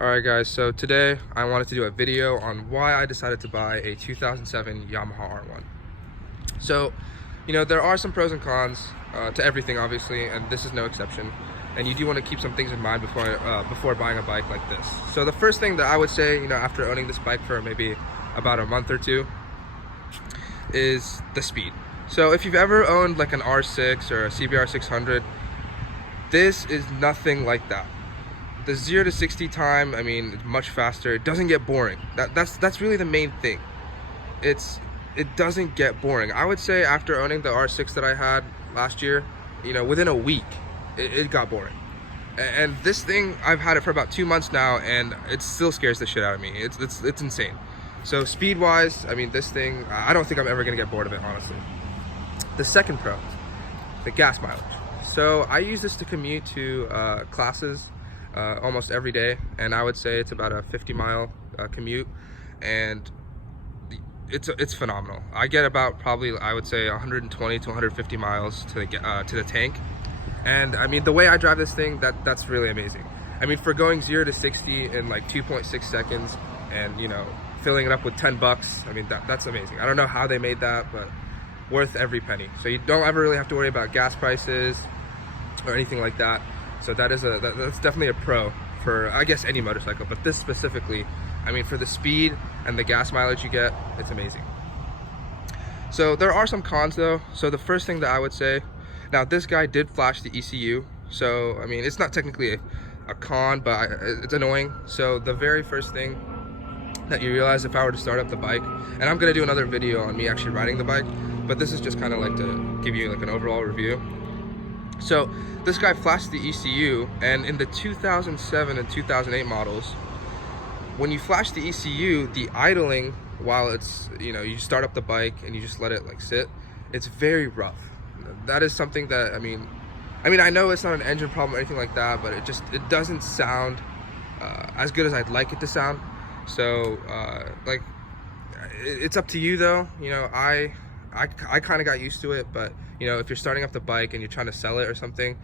Alright guys, so today I wanted to do a video on why I decided to buy a 2007 Yamaha R1. So, there are some pros and cons to everything obviously, and this is no exception. And you do want to keep some things in mind before buying a bike like this. So the first thing that I would say, after owning this bike for maybe about a month or two, is the speed. So if you've ever owned like an R6 or a CBR 600, this is nothing like that. The 0 to 60 time, it's much faster. It doesn't get boring. That's really the main thing. It doesn't get boring. I would say after owning the R6 that I had last year, within a week, it got boring. And this thing, I've had it for about 2 months now, and it still scares the shit out of me. It's insane. So speed-wise, this thing, I don't think I'm ever gonna get bored of it, honestly. The second pro, the gas mileage. So I use this to commute to classes almost every day, and I would say it's about a 50-mile commute, and it's phenomenal. I get about probably, I would say, 120 to 150 miles to the tank, and the way I drive this thing, that's really amazing. For going 0 to 60 in like 2.6 seconds, and filling it up with $10, that's amazing. I don't know how they made that, but worth every penny. So you don't ever really have to worry about gas prices or anything like that. So that's definitely a pro for, I guess, any motorcycle, but this specifically, for the speed and the gas mileage you get, it's amazing. So there are some cons though. So the first thing that I would say, now this guy did flash the ECU, so it's not technically a con, but it's annoying. So the very first thing that you realize, if I were to start up the bike, and I'm gonna do another video on me actually riding the bike, but this is just kind of like to give you like an overall review. So this guy flashed the ECU, and in the 2007 and 2008 models, when you flash the ECU, the idling while it's, you start up the bike and you just let it like sit, it's very rough. That is something that, I know it's not an engine problem or anything like that, but it doesn't sound as good as I'd like it to sound. So it's up to you though. I kind of got used to it, but if you're starting up the bike and you're trying to sell it or something,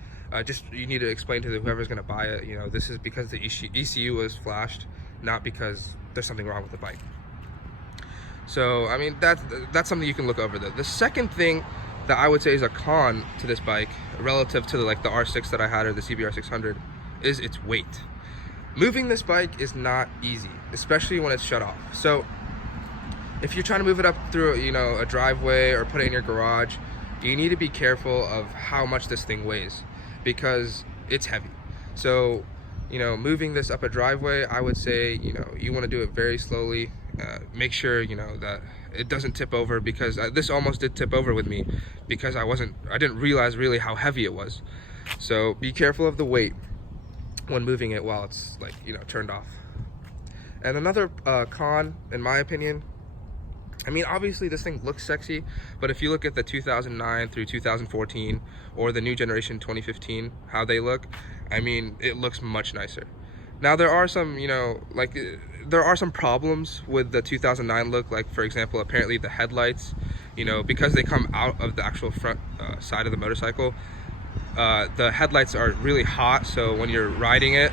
you need to explain to whoever's going to buy it, this is because the ECU was flashed, not because there's something wrong with the bike. So that's something you can look over. The second thing that I would say is a con to this bike relative to the R6 that I had or the CBR 600 is its weight. Moving this bike is not easy, especially when it's shut off. So if you're trying to move it up through a driveway or put it in your garage, you need to be careful of how much this thing weighs, because it's heavy. So moving this up a driveway, I would say you want to do it very slowly. Make sure that it doesn't tip over, because this almost did tip over with me, because I didn't realize really how heavy it was. So be careful of the weight when moving it while it's turned off. And another con, in my opinion, obviously this thing looks sexy, but if you look at the 2009 through 2014 or the new generation 2015, how they look, it looks much nicer. Now there are some, there are some problems with the 2009 look, like for example, apparently the headlights, because they come out of the actual front side of the motorcycle, the headlights are really hot, so when you're riding it,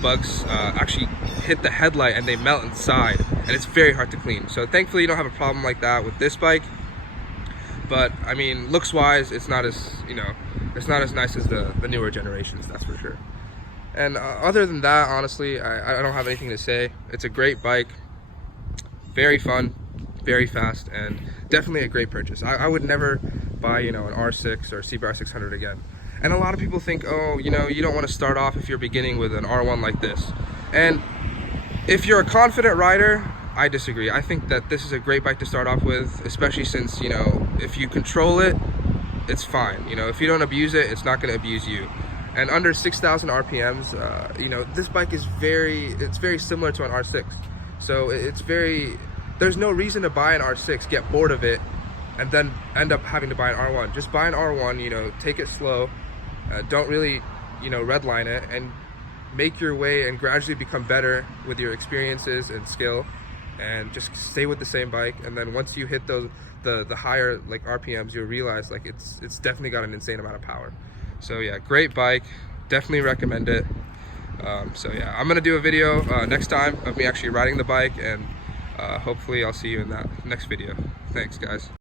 bugs actually hit the headlight and they melt inside, and it's very hard to clean. So thankfully you don't have a problem like that with this bike, but looks wise, it's not as it's not as nice as the newer generations, that's for sure. And other than that, honestly, I don't have anything to say. It's a great bike, very fun, very fast, and definitely a great purchase. I would never buy an R6 or CBR 600 again. And a lot of people think, oh, you don't want to start off if you're beginning with an R1 like this. And if you're a confident rider, I disagree. I think that this is a great bike to start off with, especially since, if you control it, it's fine. If you don't abuse it, it's not going to abuse you. And under 6,000 RPMs, this bike is very similar to an R6. So there's no reason to buy an R6, get bored of it, and then end up having to buy an R1. Just buy an R1, take it slow, don't really, redline it, and make your way and gradually become better with your experiences and skill, and just stay with the same bike. And then once you hit the higher RPMs, you'll realize it's definitely got an insane amount of power. So yeah, great bike, definitely recommend it. So yeah, I'm gonna do a video next time of me actually riding the bike, and hopefully I'll see you in that next video. Thanks, guys.